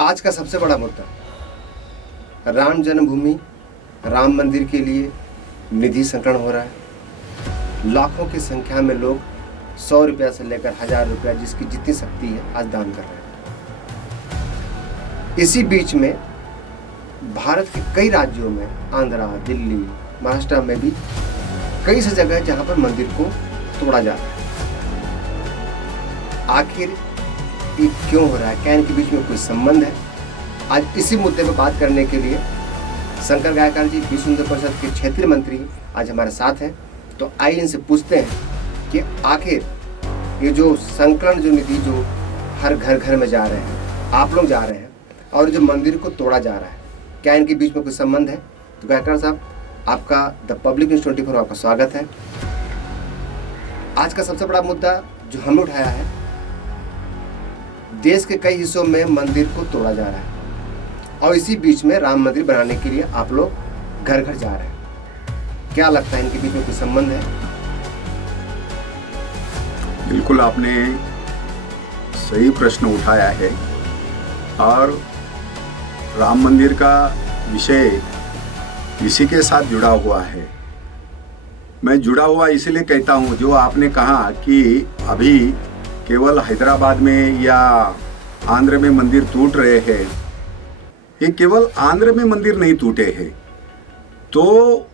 आज का सबसे बड़ा मुद्दा राम जन्मभूमि, राम मंदिर के लिए निधि संकलन हो रहा है। लाखों की संख्या में लोग 100 रुपया से लेकर 1000 रुपया जिसकी जितनी शक्ति है आज दान कर रहे हैं। इसी बीच में भारत के कई राज्यों में, आंध्रा, दिल्ली, महाराष्ट्र में भी कई सी जगह जहां पर मंदिर को तोड़ा जा रहा है। आखिर ये क्यों हो रहा है? क्या इनके बीच में कोई संबंध है? आज इसी मुद्दे पर बात करने के लिए शंकर गायकवाड़ जी, विश्व हिंदू परिषद के क्षेत्रीय मंत्री आज हमारे साथ हैं। तो आइए इनसे पूछते हैं कि आखिर ये जो संकलन, जो निधि जो हर घर घर में जा रहे हैं, आप लोग जा रहे हैं, और जो मंदिर को तोड़ा जा रहा है, क्या इनके बीच में कोई संबंध है? तो गायकवाड़ साहब, आपका द पब्लिक न्यूज़ 24 में आपका स्वागत है। आज का सबसे बड़ा मुद्दा जो हमने उठाया है, देश के कई हिस्सों में मंदिर को तोड़ा जा रहा है और इसी बीच में राम मंदिर बनाने के लिए आप लोग घर घर जा रहे हैं। क्या लगता है इनके बीच में कोई संबंध है? बिल्कुल, आपने सही प्रश्न उठाया है और राम मंदिर का विषय इसी के साथ जुड़ा हुआ है। मैं जुड़ा हुआ इसलिए कहता हूँ, जो आपने कहा कि अभी केवल हैदराबाद में या आंध्र में मंदिर टूट रहे हैं, ये केवल आंध्र में मंदिर नहीं टूटे हैं, तो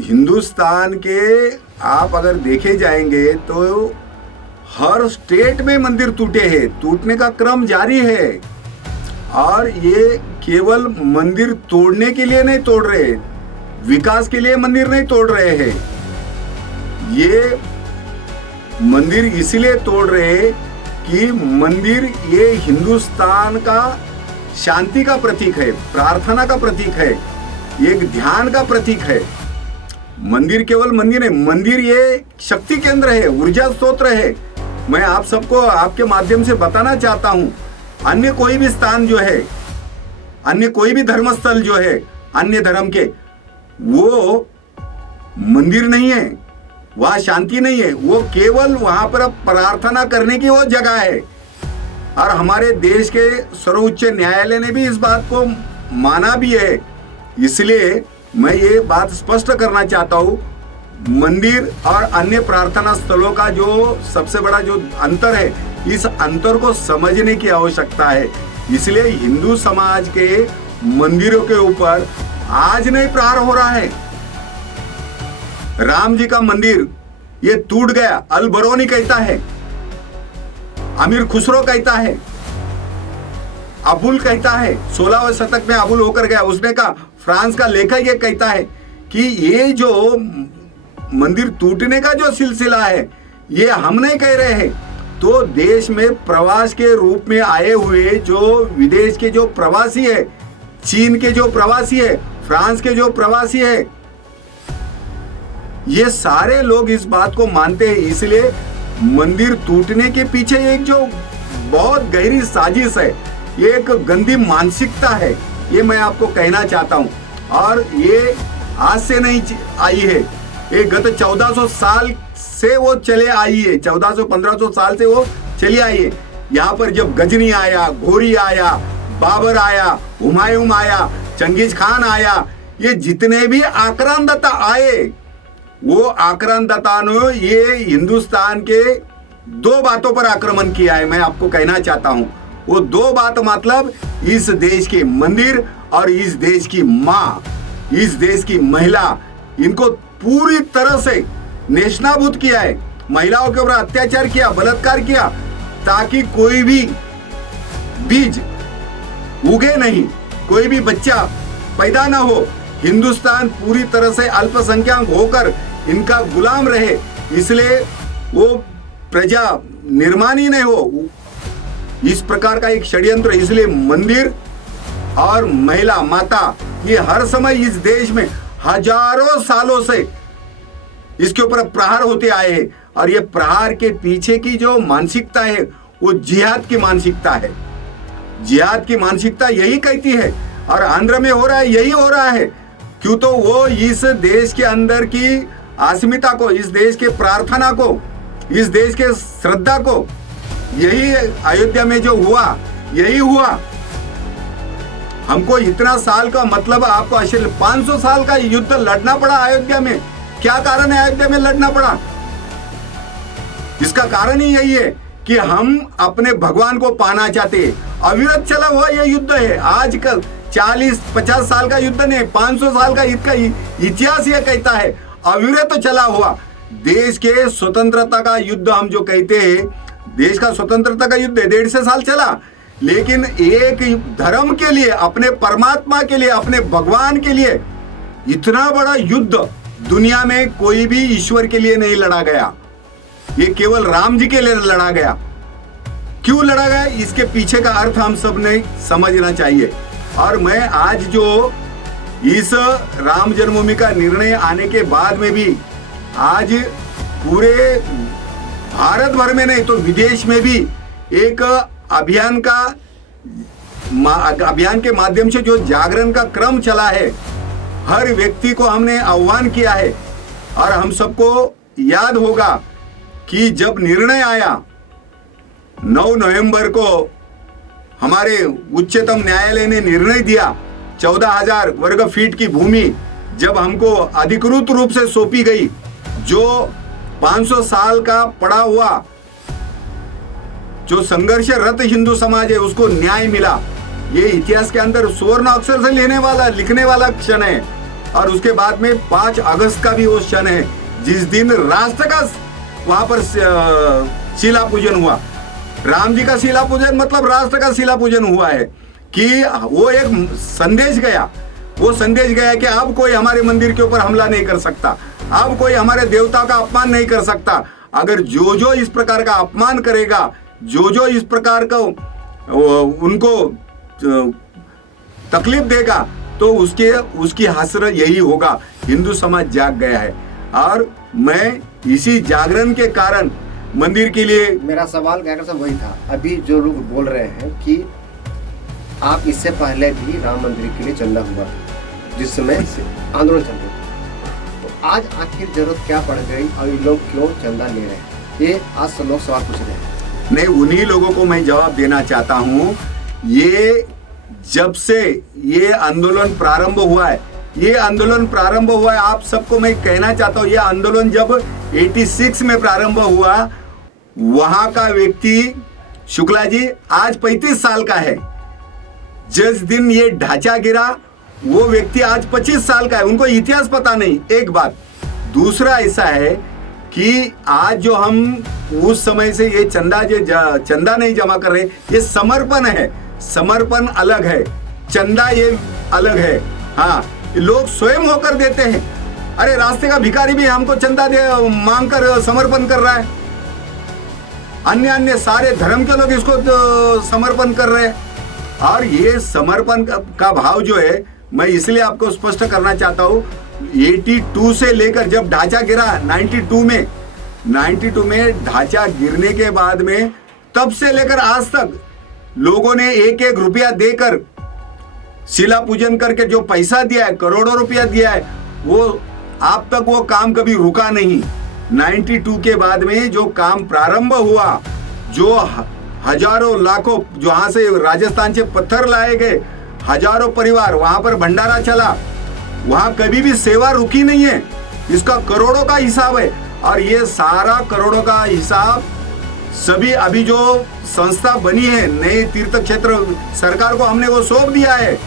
हिंदुस्तान के आप अगर देखे जाएंगे तो हर स्टेट में मंदिर टूटे हैं, टूटने का क्रम जारी है। और ये केवल मंदिर तोड़ने के लिए नहीं तोड़ रहे, विकास के लिए मंदिर नहीं तोड़ रहे हैं, ये मंदिर इसलिए तोड़ रहे कि मंदिर ये हिंदुस्तान का शांति का प्रतीक है, प्रार्थना का प्रतीक है, एक ध्यान का प्रतीक है। मंदिर केवल मंदिर है, मंदिर ये शक्ति केंद्र है, ऊर्जा स्रोत है। मैं आप सबको आपके माध्यम से बताना चाहता हूं, अन्य कोई भी स्थान जो है, अन्य कोई भी धर्मस्थल जो है अन्य धर्म के, वो मंदिर नहीं है, वहां शांति नहीं है, वो केवल वहां पर प्रार्थना करने की वो जगह है। और हमारे देश के सर्वोच्च न्यायालय ने भी इस बात को माना भी है। इसलिए मैं ये बात स्पष्ट करना चाहता हूँ, मंदिर और अन्य प्रार्थना स्थलों का जो सबसे बड़ा जो अंतर है, इस अंतर को समझने की आवश्यकता है। इसलिए हिंदू समाज के मंदिरों के ऊपर आज नहीं प्रहार हो रहा है। राम जी का मंदिर ये टूट गया, अल बरौनी कहता है, अमीर खुसरो कहता है, अबुल कहता है, 16वें शतक में अबुल होकर गया, उसने कहा, फ्रांस का लेखक ये कहता है कि ये जो मंदिर टूटने का जो सिलसिला है, ये हम नहीं कह रहे हैं। तो देश में प्रवास के रूप में आए हुए जो विदेश के जो प्रवासी है, चीन के जो प्रवासी है, फ्रांस के जो प्रवासी है, ये सारे लोग इस बात को मानते हैं। इसलिए मंदिर टूटने के पीछे एक जो बहुत गहरी साजिश है, ये एक गंदी मानसिकता है, ये मैं आपको कहना चाहता हूं। और ये आज से नहीं आई है, ये गत 1400 साल से वो चले आई है, 1400-1500 साल से वो चली आई है। यहाँ पर जब गजनी आया, घोरी आया, बाबर आया, हुमायूं आया, चंगेज खान आया, ये जितने भी आक्रांतता आए, वो आक्रांतता ने ये हिंदुस्तान के दो बातों पर आक्रमण किया है। मैं आपको कहना चाहता हूं, वो दो बात मतलब इस देश के मंदिर और इस देश की माँ, इस देश की महिला, इनको पूरी तरह से नेस्तनाबूद किया है। महिलाओं के ऊपर अत्याचार किया, बलात्कार किया, ताकि कोई भी बीज उगे नहीं, कोई भी बच्चा पैदा ना हो, हिंदुस्तान पूरी तरह से अल्पसंख्यक होकर इनका गुलाम रहे। इसलिए वो प्रजा निर्माण ही नहीं हो, इस प्रकार का एक षड्यंत्र। इसलिए मंदिर और महिला, माता, ये हर समय इस देश में हजारों सालों से इसके ऊपर प्रहार होते आए हैं। और ये प्रहार के पीछे की जो मानसिकता है, वो जिहाद की मानसिकता है। जिहाद की मानसिकता यही कहती है, और आंध्र में हो रहा है, यही हो रहा है। क्यों? तो वो इस देश के अंदर की अस्मिता को, इस देश के प्रार्थना को, इस देश के श्रद्धा को, यही अयोध्या में जो हुआ, यही हुआ। हमको इतना साल का मतलब आपको 500 साल का युद्ध लड़ना पड़ा अयोध्या में। क्या कारण है अयोध्या में लड़ना पड़ा? इसका कारण ही यही है कि हम अपने भगवान को पाना चाहते हैं। अविरत चला हुआ यह युद्ध है। आजकल 40-50 साल का युद्ध नहीं, 500 साल का इसका इतिहास यह कहता है, अविरत चला हुआ। देश के स्वतंत्रता का युद्ध हम जो कहते हैं, देश का स्वतंत्रता का युद्ध 150 साल चला, लेकिन एक धर्म के लिए, अपने परमात्मा के लिए, अपने भगवान के लिए इतना बड़ा युद्ध दुनिया में कोई भी ईश्वर के लिए नहीं लड़ा गया। ये केवल राम जी के लिए लड़ा गया। क्यों लड़ा गया, इसके पीछे का अर्थ हम सब ने समझना चाहिए। और मैं आज जो इस राम जन्मभूमि का निर्णय आने के बाद में भी आज पूरे भारत भर में नहीं तो विदेश में भी एक अभियान के माध्यम से जो जागरण का क्रम चला है, हर व्यक्ति को हमने आह्वान किया है। और हम सबको याद होगा कि जब निर्णय आया 9 नवंबर को, हमारे उच्चतम न्यायालय ने निर्णय दिया 14,000 वर्ग फीट की भूमि जब हमको अधिकृत रूप से सौंपी गई, जो 500 साल का पड़ा हुआ जो संघर्षरत हिंदू समाज है उसको न्याय मिला। ये इतिहास के अंदर सुवर्ण अक्षर से लिखने वाला क्षण है। और उसके बाद में 5 अगस्त का भी वो क्षण है जिस दिन राष्ट्र का वहां पर शिला पूजन हुआ। राम जी का शिला पूजन मतलब राष्ट्र का शिला पूजन हुआ है कि वो एक संदेश गया, वो संदेश गया कि अब कोई हमारे मंदिर के ऊपर हमला नहीं कर सकता, अब कोई हमारे देवता का अपमान नहीं कर सकता। अगर जो इस प्रकार का अपमान करेगा, जो इस प्रकार का उनको तकलीफ देगा, तो उसकी हसरत यही होगा। हिंदू समाज जाग गया है। और मैं इसी जागरण के कारण मंदिर के लिए, मेरा सवाल गायकर साहब वही था। अभी जो लोग बोल रहे हैं कि आप इससे पहले भी राम मंदिर के लिए चंदा हुआ जिस समय आंदोलन चल रहा, तो आज आखिर जरूरत क्या पड़ गई और ये लोग क्यों चंदा ले रहे हैं? ये आज सब लोग सवाल पूछ रहे हैं। नहीं, उन्हीं लोगों को मैं जवाब देना चाहता हूं। ये जब से ये आंदोलन प्रारंभ हुआ है, आप सबको मैं कहना चाहता हूं, ये आंदोलन जब 86 में प्रारंभ हुआ, वहां का व्यक्ति शुक्ला जी आज 35 साल का है। जिस दिन ये ढांचा गिरा वो व्यक्ति आज 25 साल का है। उनको इतिहास पता नहीं, एक बात। दूसरा ऐसा है कि आज जो हम उस समय से ये चंदा नहीं जमा कर रहे, ये समर्पण है। समर्पण अलग है, चंदा ये अलग है। हाँ, लोग स्वयं होकर देते हैं। अरे रास्ते का भिखारी भी हमको चंदा मांग कर समर्पण कर रहा है। अन्य सारे धर्म के लोग इसको समर्पण कर रहे हैं। और ये समर्पण का भाव जो है, मैं इसलिए आपको स्पष्ट करना चाहता हूं, 82 से लेकर जब ढांचा गिरा 92 में ढांचा गिरने के बाद में, तब से लेकर आज तक लोगों ने 1-1 रुपया देकर शिला पूजन करके जो पैसा दिया है, करोड़ों रुपया दिया है, वो अब तक वो काम कभी रुका नहीं। 92 के बाद में जो काम प्रारंभ हुआ, जो हजारों लाखों जहां से राजस्थान से पत्थर लाए गए, हजारों परिवार वहां पर भंडारा चला, वहां कभी भी सेवा रुकी नहीं है। इसका करोड़ों का हिसाब है। और ये सारा करोड़ों का हिसाब सभी अभी जो संस्था बनी है, नए तीर्थ क्षेत्र सरकार को हमने वो सौंप दिया है।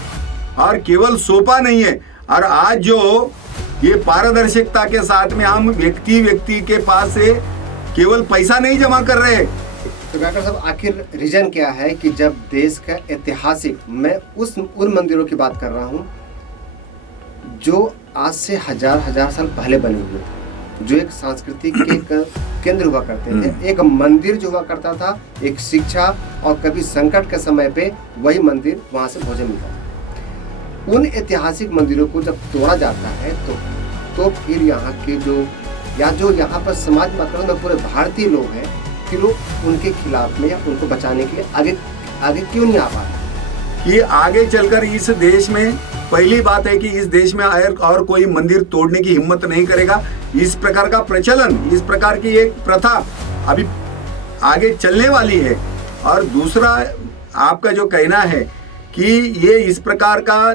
और केवल सौंपा नहीं है, और आज जो ये पारदर्शिता के साथ में हम व्यक्ति के पास से केवल पैसा नहीं जमा कर रहे। तो डॉक्टर साहब, आखिर रीजन क्या है कि जब देश का ऐतिहासिक, मैं उन मंदिरों की बात कर रहा हूँ जो आज से हजार साल पहले बने हुए, जो एक सांस्कृतिक के केंद्र हुआ करते थे, एक मंदिर जो हुआ करता था, एक शिक्षा, और कभी संकट के समय पे वही मंदिर वहां से भोजन मिलता था। उन ऐतिहासिक मंदिरों को जब तोड़ा जाता है तो फिर यहाँ के जो यहाँ पर समाज में पूरे भारतीय लोग हैं, फिर लोग उनके खिलाफ में या उनको बचाने के लिए आगे क्यों नहीं आ पा रहे? कि आगे चलकर इस देश में, पहली बात है कि इस देश में और कोई मंदिर तोड़ने की हिम्मत नहीं करेगा। इस प्रकार का प्रचलन, इस प्रकार की एक प्रथा अभी आगे चलने वाली है। और दूसरा आपका जो कहना है कि ये इस प्रकार का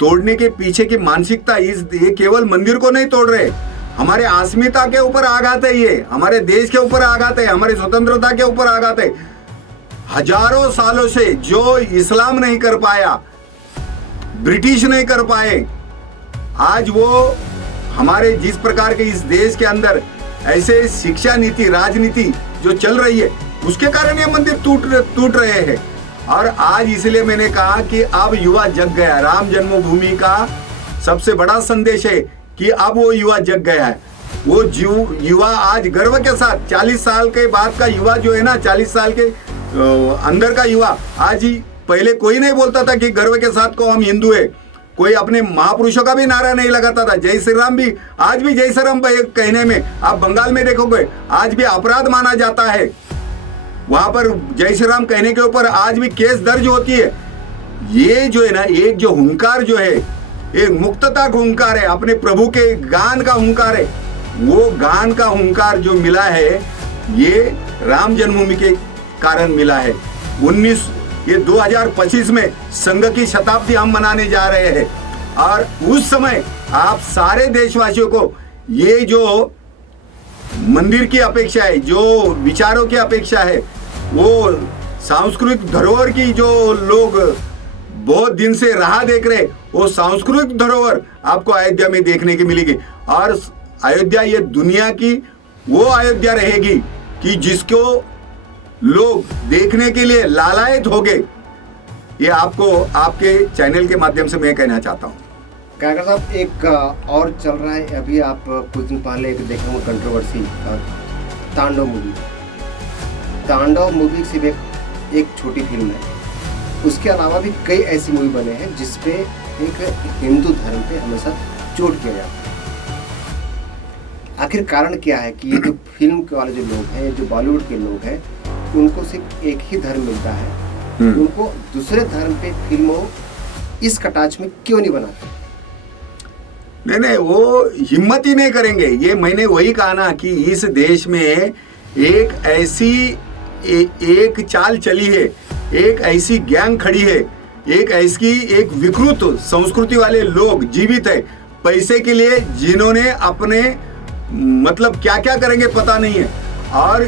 तोड़ने के पीछे की मानसिकता, ये केवल मंदिर को नहीं तोड़ रहे, हमारे अस्मिता के ऊपर आघात है, ये हमारे देश के ऊपर आघात है, हमारी स्वतंत्रता के ऊपर आघात है। हजारों सालों से जो इस्लाम नहीं कर पाया, ब्रिटिश नहीं कर पाए, आज वो हमारे जिस प्रकार के इस देश के अंदर ऐसे शिक्षा नीति, राजनीति जो चल रही है, उसके कारण ये मंदिर टूट रहे हैं। और आज इसलिए मैंने कहा कि अब युवा जग गया। राम जन्मभूमि का सबसे बड़ा संदेश है कि अब वो युवा जग गया है। वो युवा आज गर्व के साथ 40 साल के बाद का युवा जो है ना, 40 साल के अंदर का युवा, आज ही पहले कोई नहीं बोलता था कि गर्व के साथ को हम हिंदू है, कोई अपने महापुरुषों का भी नारा नहीं लगाता था। जय श्री राम भी, आज भी जय श्री राम कहने में आप बंगाल में देखोगे आज भी अपराध माना जाता है। वहां पर जय श्री राम कहने के ऊपर आज भी केस दर्ज होती है। ये जो है ना, एक जो हुंकार जो है, एक मुक्तता का हुंकार है, अपने प्रभु के गान का हुंकार है। वो गान का हुंकार जो मिला है, ये राम जन्मभूमि के कारण मिला है। 2025 में संघ की शताब्दी हम मनाने जा रहे हैं, और उस समय आप सारे देशवासियों को ये जो मंदिर की अपेक्षा है, जो विचारों की अपेक्षा है, वो सांस्कृतिक धरोहर की जो लोग बहुत दिन से राह देख रहे, वो सांस्कृतिक धरोहर आपको अयोध्या में देखने की मिलेगी। और अयोध्या ये दुनिया की वो अयोध्या रहेगी कि जिसको लोग देखने के लिए लालायत हो गए। ये आपको आपके चैनल के माध्यम से मैं कहना चाहता हूँ। कायकर साहब, एक और चल रहा है, अभी आप कुछ दिन पहले एक देखे होंगे कंट्रोवर्सी, तांडव मूवी। तांडव मूवी सिर्फ एक छोटी फिल्म है, उसके अलावा भी कई ऐसी मूवी बने हैं जिसपे एक हिंदू धर्म पे हमेशा चोट किया जाता है। आखिर कारण क्या है कि ये जो फिल्म के वाले जो लोग हैं, जो बॉलीवुड के लोग हैं, उनको सिर्फ एक ही धर्म मिलता है, उनको दूसरे धर्म पे फिल्मों इस कटाक्ष में क्यों नहीं बनाते? नहीं, वो हिम्मत ही नहीं करेंगे। ये मैंने वही कहा ना कि इस देश में एक ऐसी एक चाल चली है, एक ऐसी गैंग खड़ी है, एक विकृत संस्कृति वाले लोग जीवित है पैसे के लिए, जिन्होंने अपने मतलब क्या क्या करेंगे पता नहीं है। और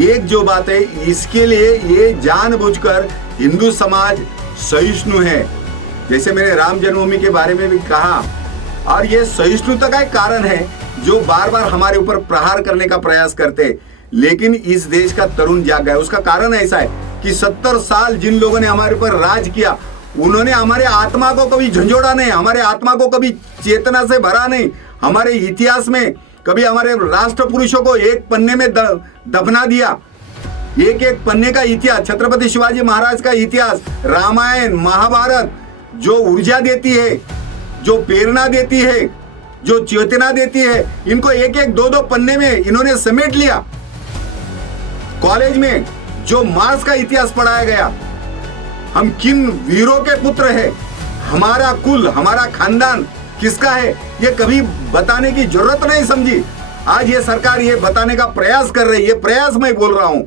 एक जो बात है, इसके लिए ये जानबूझकर हिंदू समाज सहिष्णु है। जैसे मैंने राम जन्मभूमि के बारे में भी कहा, और ये सहिष्णुता का एक कारण है जो बार बार हमारे ऊपर प्रहार करने का प्रयास करते, लेकिन इस देश का तरुण जाग गया। उसका कारण ऐसा है कि 70 साल जिन लोगों ने हमारे ऊपर राज किया, उन्होंने हमारे आत्मा को कभी झंझोड़ा नहीं, हमारे आत्मा को कभी चेतना से भरा नहीं। हमारे इतिहास में कभी हमारे राष्ट्र पुरुषों को एक पन्ने में दफना दिया। एक एक पन्ने का इतिहास, छत्रपति शिवाजी महाराज का इतिहास, रामायण, महाभारत, जो ऊर्जा देती है, जो प्रेरणा देती है, जो चेतना देती है, इनको एक एक दो दो पन्ने में इन्होंने समेट लिया। कॉलेज में जो मार्स का इतिहास पढ़ाया गया, हम किन वीरों के पुत्र हैं, हमारा कुल, हमारा खानदान किसका है, ये कभी बताने की जरूरत नहीं समझी। आज ये सरकार ये बताने का प्रयास कर रही है। प्रयास मैं बोल रहा हूं,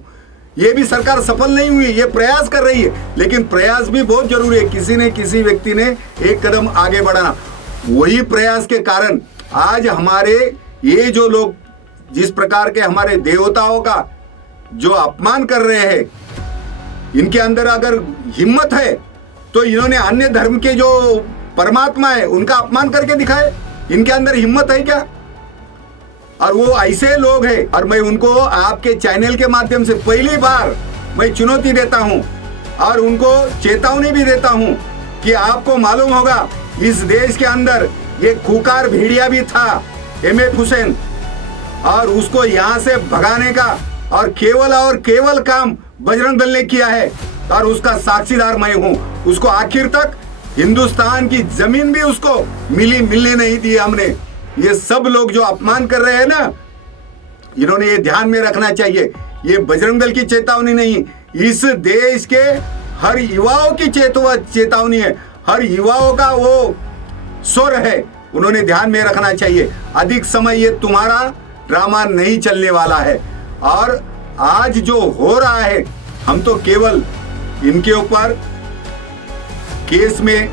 ये भी सरकार सफल नहीं हुई, ये प्रयास कर रही है, लेकिन प्रयास भी बहुत जरूरी है। किसी व्यक्ति ने एक कदम आगे बढ़ाना, वही प्रयास के कारण आज हमारे ये जो लोग जिस प्रकार के हमारे देवताओं का जो अपमान कर रहे हैं, इनके अंदर अगर हिम्मत है तो इन्होंने अन्य धर्म के जो परमात्मा है उनका अपमान करके दिखाए। इनके अंदर हिम्मत है क्या? और वो ऐसे लोग हैं, और मैं उनको आपके चैनल के माध्यम से पहली बार मैं चुनौती देता हूं और उनको चेतावनी भी देता हूं कि आपको मालूम होगा इस देश के अंदर ये खूंखार भेड़िया भी था, MF हुसैन, और उसको यहां से भगाने का और केवल काम बजरंग दल ने किया है, और उसका साक्षीदार मैं हूं। उसको आखिर तक हिंदुस्तान की जमीन भी उसको मिलने नहीं दी हमने। ये सब लोग जो अपमान कर रहे हैं ना, इन्होंने ये ध्यान में रखना चाहिए, ये बजरंग दल की चेतावनी नहीं, इस देश के हर युवाओं की चेतावनी है, हर युवाओं का वो स्वर है, उन्होंने ध्यान में रखना चाहिए। अधिक समय ये तुम्हारा ड्रामा नहीं चलने वाला है। और आज जो हो रहा है, हम तो केवल इनके ऊपर केस में,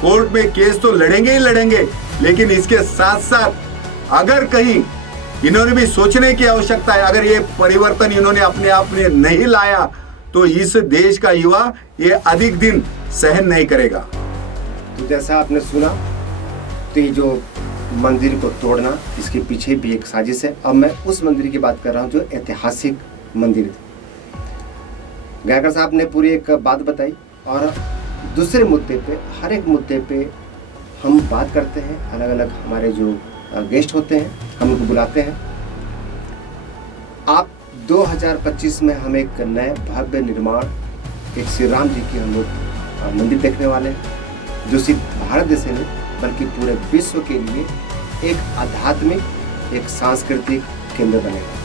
कोर्ट में केस तो लड़ेंगे ही लड़ेंगे, लेकिन इसके साथ साथ अगर कहीं इन्होंने भी सोचने की आवश्यकता है, अगर ये परिवर्तन इन्होंने अपने आप में नहीं लाया तो इस देश का युवा ये अधिक दिन सहन नहीं करेगा। तो जैसा आपने सुना, तो ये जो मंदिर को तोड़ना, इसके पीछे भी एक साजिश है। अब मैं उस मंदिर की बात कर रहा हूँ जो ऐतिहासिक मंदिर थी। गायकर साहब ने पूरी एक बात बताई, और दूसरे मुद्दे पे, हर एक मुद्दे पे हम बात करते हैं। अलग अलग हमारे जो गेस्ट होते हैं, हम उनको बुलाते हैं। आप 2025 में हम एक नए भव्य निर्माण, एक श्री राम जी की हम लोग मंदिर देखने वाले हैं, जो सिर्फ भारत देश में बल्कि पूरे विश्व के लिए एक आध्यात्मिक, एक सांस्कृतिक केंद्र बनेगा।